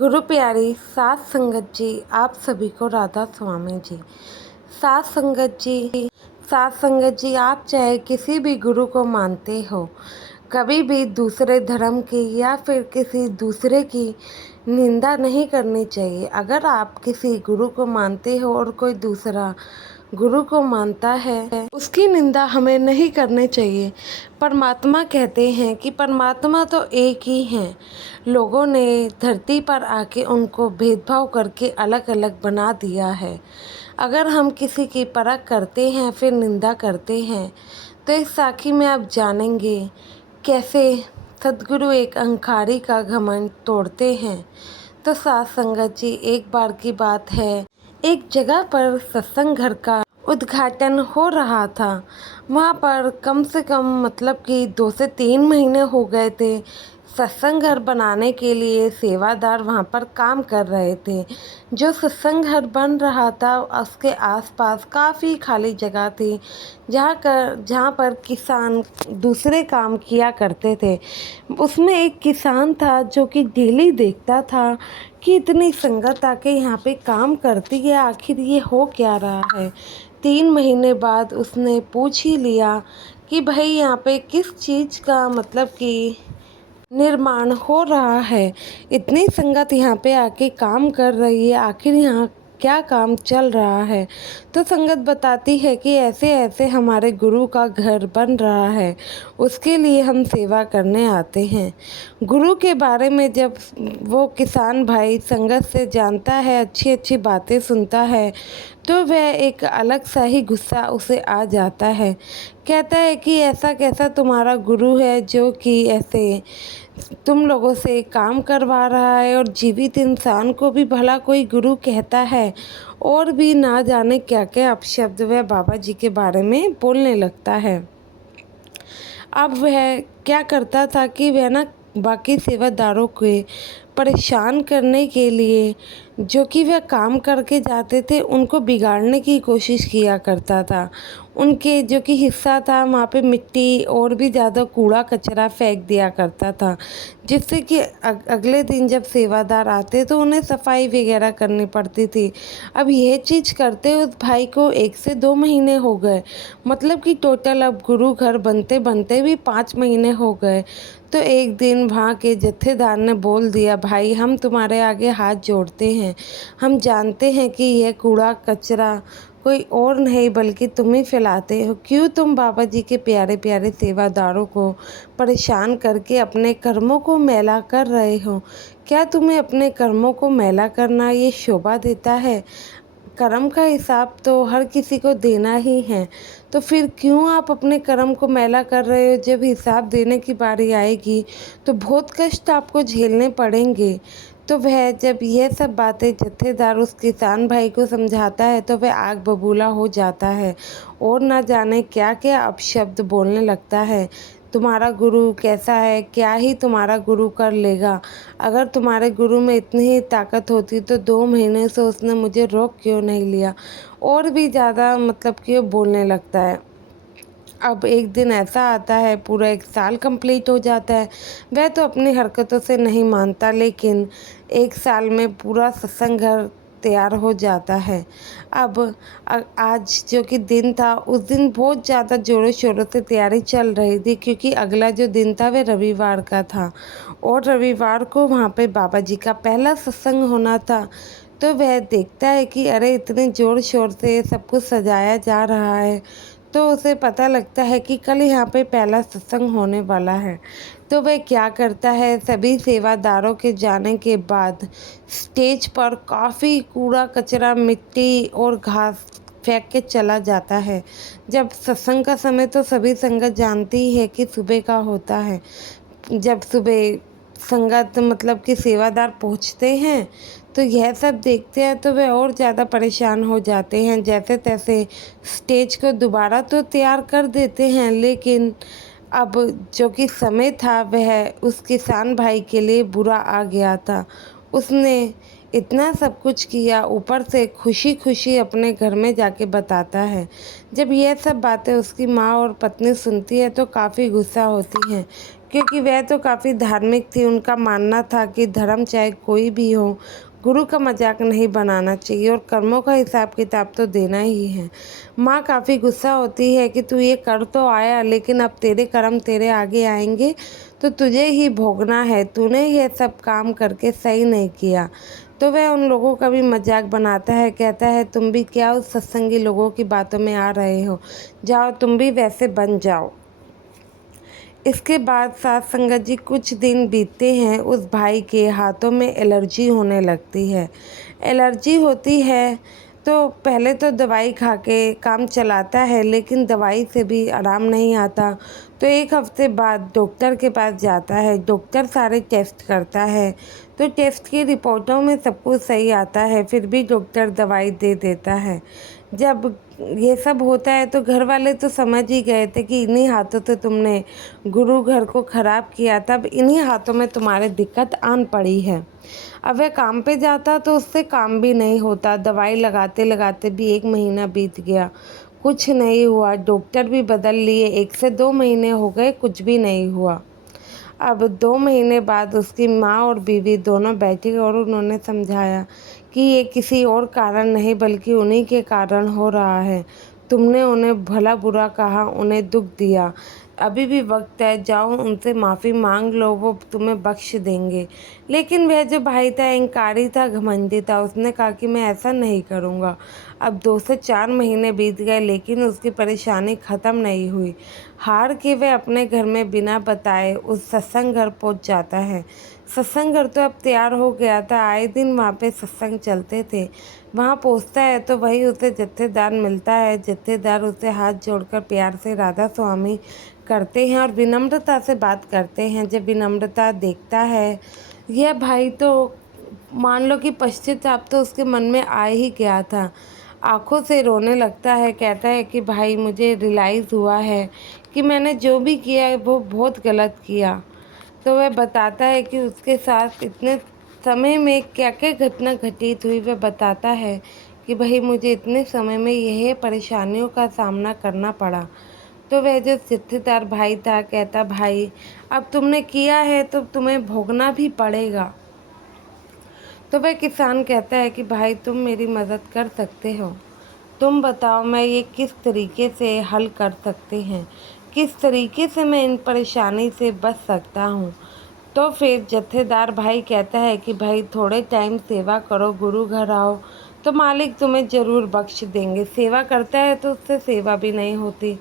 गुरु प्यारी सात संगत जी, आप सभी को राधा स्वामी जी। सात संगत जी, आप चाहे किसी भी गुरु को मानते हो, कभी भी दूसरे धर्म की या फिर किसी दूसरे की निंदा नहीं करनी चाहिए। अगर आप किसी गुरु को मानते हो और कोई दूसरा गुरु को मानता है, उसकी निंदा हमें नहीं करनी चाहिए। परमात्मा कहते हैं कि परमात्मा तो एक ही हैं। लोगों ने धरती पर आके उनको भेदभाव करके अलग अलग बना दिया है। अगर हम किसी की परख करते हैं फिर निंदा करते हैं, तो इस साखी में आप जानेंगे कैसे सद्गुरु एक अहंकारी का घमंड तोड़ते हैं। तो सात संगत जी, एक बार की बात है, एक जगह पर सत्संग घर का उद्घाटन हो रहा था। वहाँ पर कम से कम मतलब कि 2 से 3 महीने हो गए थे। सत्संग घर बनाने के लिए सेवादार वहाँ पर काम कर रहे थे। जो सत्संग घर बन रहा था उसके आसपास काफ़ी खाली जगह थी, जहाँ पर किसान दूसरे काम किया करते थे। उसमें एक किसान था जो कि डेली देखता था कि इतनी संगत आके यहाँ पे काम करती है, आखिर ये हो क्या रहा है। 3 महीने बाद उसने पूछ ही लिया कि भाई यहाँ पे किस चीज़ का मतलब कि निर्माण हो रहा है। इतनी संगत यहाँ पे आके काम कर रही है, आखिर यहाँ क्या काम चल रहा है। तो संगत बताती है कि ऐसे ऐसे हमारे गुरु का घर बन रहा है, उसके लिए हम सेवा करने आते हैं। गुरु के बारे में जब वो किसान भाई संगत से जानता है, अच्छी अच्छी बातें सुनता है, तो वह एक अलग सा ही गुस्सा उसे आ जाता है। कहता है कि ऐसा कैसा तुम्हारा गुरु है जो कि ऐसे तुम लोगों से काम करवा रहा है और जीवित इंसान को भी भला कोई गुरु कहता है। और भी ना जाने क्या क्या अपशब्द वह बाबा जी के बारे में बोलने लगता है। अब वह क्या करता था कि वह ना बाकी सेवादारों के परेशान करने के लिए जो कि वह काम करके जाते थे उनको बिगाड़ने की कोशिश किया करता था। उनके जो कि हिस्सा था वहाँ पे मिट्टी और भी ज़्यादा कूड़ा कचरा फेंक दिया करता था, जिससे कि अगले दिन जब सेवादार आते तो उन्हें सफाई वगैरह करनी पड़ती थी। अब यह चीज़ करते उस भाई को 1 से 2 महीने हो गए, मतलब कि टोटल अब गुरु घर बनते बनते भी 5 महीने हो गए। तो एक दिन वहाँ के जत्थेदार ने बोल दिया, भाई हम तुम्हारे आगे हाथ जोड़ते हैं, हम जानते हैं कि यह कूड़ा कचरा कोई और नहीं बल्कि तुम ही फैलाते हो। क्यों तुम बाबा जी के प्यारे प्यारे सेवादारों को परेशान करके अपने कर्मों को मैला कर रहे हो? क्या तुम्हें अपने कर्मों को मैला करना ये शोभा देता है? कर्म का हिसाब तो हर किसी को देना ही है, तो फिर क्यों आप अपने कर्म को मैला कर रहे हो? जब हिसाब देने की बारी आएगी तो बहुत कष्ट आपको झेलने पड़ेंगे। तो वह जब यह सब बातें जत्थेदार उस किसान भाई को समझाता है तो वह आग बबूला हो जाता है और ना जाने क्या क्या अपशब्द बोलने लगता है। तुम्हारा गुरु कैसा है, क्या ही तुम्हारा गुरु कर लेगा? अगर तुम्हारे गुरु में इतनी ही ताकत होती तो 2 महीने से उसने मुझे रोक क्यों नहीं लिया? और भी ज़्यादा मतलब कि वो बोलने लगता है। अब एक दिन ऐसा आता है, पूरा 1 साल कंप्लीट हो जाता है। वह तो अपनी हरकतों से नहीं मानता, लेकिन 1 साल में पूरा सत्संग घर तैयार हो जाता है। अब आज जो कि दिन था, उस दिन बहुत ज़्यादा ज़ोरों शोरों से तैयारी चल रही थी, क्योंकि अगला जो दिन था वह रविवार का था और रविवार को वहाँ पे बाबा जी का पहला सत्संग होना था। तो वह देखता है कि अरे इतने ज़ोर शोर से सब कुछ सजाया जा रहा है, तो उसे पता लगता है कि कल यहाँ पे पहला सत्संग होने वाला है। तो वह क्या करता है, सभी सेवादारों के जाने के बाद स्टेज पर काफ़ी कूड़ा कचरा, मिट्टी और घास फेंक के चला जाता है। जब सत्संग का समय तो सभी संगत जानती ही है कि सुबह का होता है। जब सुबह संगत मतलब कि सेवादार पहुंचते हैं तो यह सब देखते हैं तो वे और ज़्यादा परेशान हो जाते हैं। जैसे तैसे स्टेज को दोबारा तो तैयार कर देते हैं, लेकिन अब जो कि समय था वह उस किसान भाई के लिए बुरा आ गया था। उसने इतना सब कुछ किया, ऊपर से खुशी खुशी अपने घर में जाके बताता है। जब यह सब बातें उसकी माँ और पत्नी सुनती है तो काफ़ी गुस्सा होती हैं, क्योंकि वह तो काफ़ी धार्मिक थी। उनका मानना था कि धर्म चाहे कोई भी हो, गुरु का मजाक नहीं बनाना चाहिए और कर्मों का हिसाब किताब तो देना ही है। माँ काफ़ी गुस्सा होती है कि तू ये कर तो आया, लेकिन अब तेरे कर्म तेरे आगे आएंगे तो तुझे ही भोगना है। तूने ये सब काम करके सही नहीं किया। तो वह उन लोगों का भी मजाक बनाता है, कहता है तुम भी क्या उस सत्संगी लोगों की बातों में आ रहे हो, जाओ तुम भी वैसे बन जाओ। इसके बाद सात संगत जी कुछ दिन बीतते हैं, उस भाई के हाथों में एलर्जी होने लगती है। एलर्जी होती है तो पहले तो दवाई खा के काम चलाता है, लेकिन दवाई से भी आराम नहीं आता। तो एक हफ्ते बाद डॉक्टर के पास जाता है। डॉक्टर सारे टेस्ट करता है, तो टेस्ट की रिपोर्टों में सब कुछ सही आता है, फिर भी डॉक्टर दवाई दे देता है। जब ये सब होता है तो घर वाले तो समझ ही गए थे कि इन्हीं हाथों से तुमने गुरु घर को ख़राब किया, तब इन्हीं हाथों में तुम्हारे दिक्कत आन पड़ी है। अब वह काम पे जाता तो उससे काम भी नहीं होता। दवाई लगाते लगाते भी 1 महीना बीत गया, कुछ नहीं हुआ। डॉक्टर भी बदल लिए, 1 से 2 महीने हो गए, कुछ भी नहीं हुआ। अब 2 महीने बाद उसकी माँ और बीवी दोनों बैठी और उन्होंने समझाया कि ये किसी और कारण नहीं बल्कि उन्हीं के कारण हो रहा है। तुमने उन्हें भला बुरा कहा, उन्हें दुख दिया। अभी भी वक्त है, जाओ उनसे माफ़ी मांग लो, वो तुम्हें बख्श देंगे। लेकिन वह जो भाई था अहंकारी था, घमंडी था, उसने कहा कि मैं ऐसा नहीं करूँगा। अब 2 से 4 महीने बीत गए, लेकिन उसकी परेशानी ख़त्म नहीं हुई। हार के वह अपने घर में बिना बताए उस सत्संग घर पहुँच जाता है। सत्संग घर तो अब तैयार हो गया था, आए दिन वहाँ पे सत्संग चलते थे। वहाँ पहुँचता है तो वही उसे जत्थेदार मिलता है। जत्थेदार उसे हाथ जोड़कर प्यार से राधा स्वामी करते हैं और विनम्रता से बात करते हैं। जब विनम्रता देखता है यह भाई तो मान लो कि पश्चाताप तो उसके मन में आ ही गया था, आंखों से रोने लगता है। कहता है कि भाई मुझे रियलाइज़ हुआ है कि मैंने जो भी किया है वो बहुत गलत किया। तो वह बताता है कि उसके साथ इतने समय में क्या क्या घटना घटित हुई। वह बताता है कि भाई मुझे इतने समय में यह परेशानियों का सामना करना पड़ा। तो वह जो जत्थेदार भाई था कहता भाई अब तुमने किया है तो तुम्हें भोगना भी पड़ेगा। तो वह किसान कहता है कि भाई तुम मेरी मदद कर सकते हो, तुम बताओ मैं ये किस तरीके से हल कर सकते हैं, किस तरीके से मैं इन परेशानी से बच सकता हूँ। तो फिर जत्थेदार भाई कहता है कि भाई थोड़े टाइम सेवा करो, गुरु घर आओ तो मालिक तुम्हें ज़रूर बख्श देंगे। सेवा करता है तो उससे सेवा भी नहीं होती।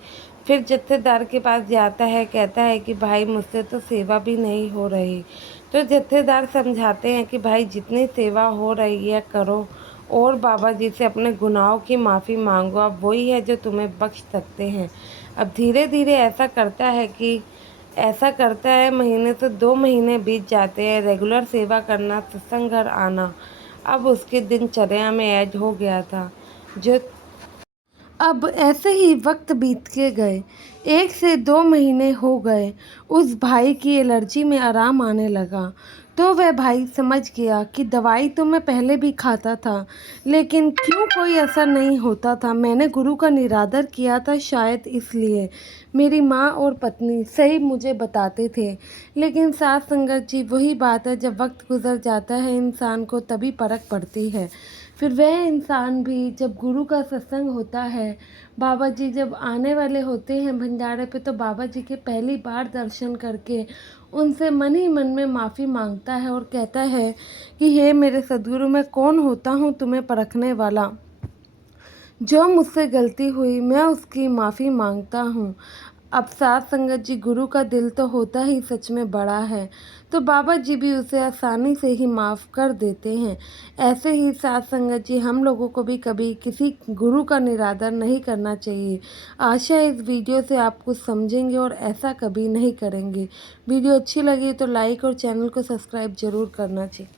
फिर जत्थेदार के पास जाता है, कहता है कि भाई मुझसे तो सेवा भी नहीं हो रही। तो जत्थेदार समझाते हैं कि भाई जितनी सेवा हो रही है करो और बाबा जी से अपने गुनाहों की माफ़ी मांगो, अब वही है जो तुम्हें बख्श सकते हैं। अब धीरे धीरे ऐसा करता है, महीने से 2 महीने बीत जाते हैं। रेगुलर सेवा करना, सत्संग घर आना अब उसकी दिनचर्या में ऐड हो गया था। जो अब ऐसे ही वक्त बीत के गए, 1 से 2 महीने हो गए। उस भाई की एलर्जी में आराम आने लगा। तो वह भाई समझ गया कि दवाई तो मैं पहले भी खाता था, लेकिन क्यों कोई असर नहीं होता था। मैंने गुरु का निरादर किया था, शायद इसलिए मेरी माँ और पत्नी सही मुझे बताते थे। लेकिन साथ संगत जी वही बात है, जब वक्त गुजर जाता है इंसान को तभी परख पड़ती है। फिर वह इंसान भी जब गुरु का सत्संग होता है, बाबा जी जब आने वाले होते हैं भंडारे पे, तो बाबा जी के पहली बार दर्शन करके उनसे मन ही मन में माफ़ी मांगता है और कहता है कि हे मेरे सद्गुरु, मैं कौन होता हूँ तुम्हें परखने वाला। जो मुझसे गलती हुई मैं उसकी माफ़ी मांगता हूँ। अब साथ संगत जी गुरु का दिल तो होता ही सच में बड़ा है, तो बाबा जी भी उसे आसानी से ही माफ़ कर देते हैं। ऐसे ही साथ संगत जी हम लोगों को भी कभी किसी गुरु का निरादर नहीं करना चाहिए। आशा इस वीडियो से आप कुछ समझेंगे और ऐसा कभी नहीं करेंगे। वीडियो अच्छी लगी तो लाइक और चैनल को सब्सक्राइब ज़रूर करना चाहिए।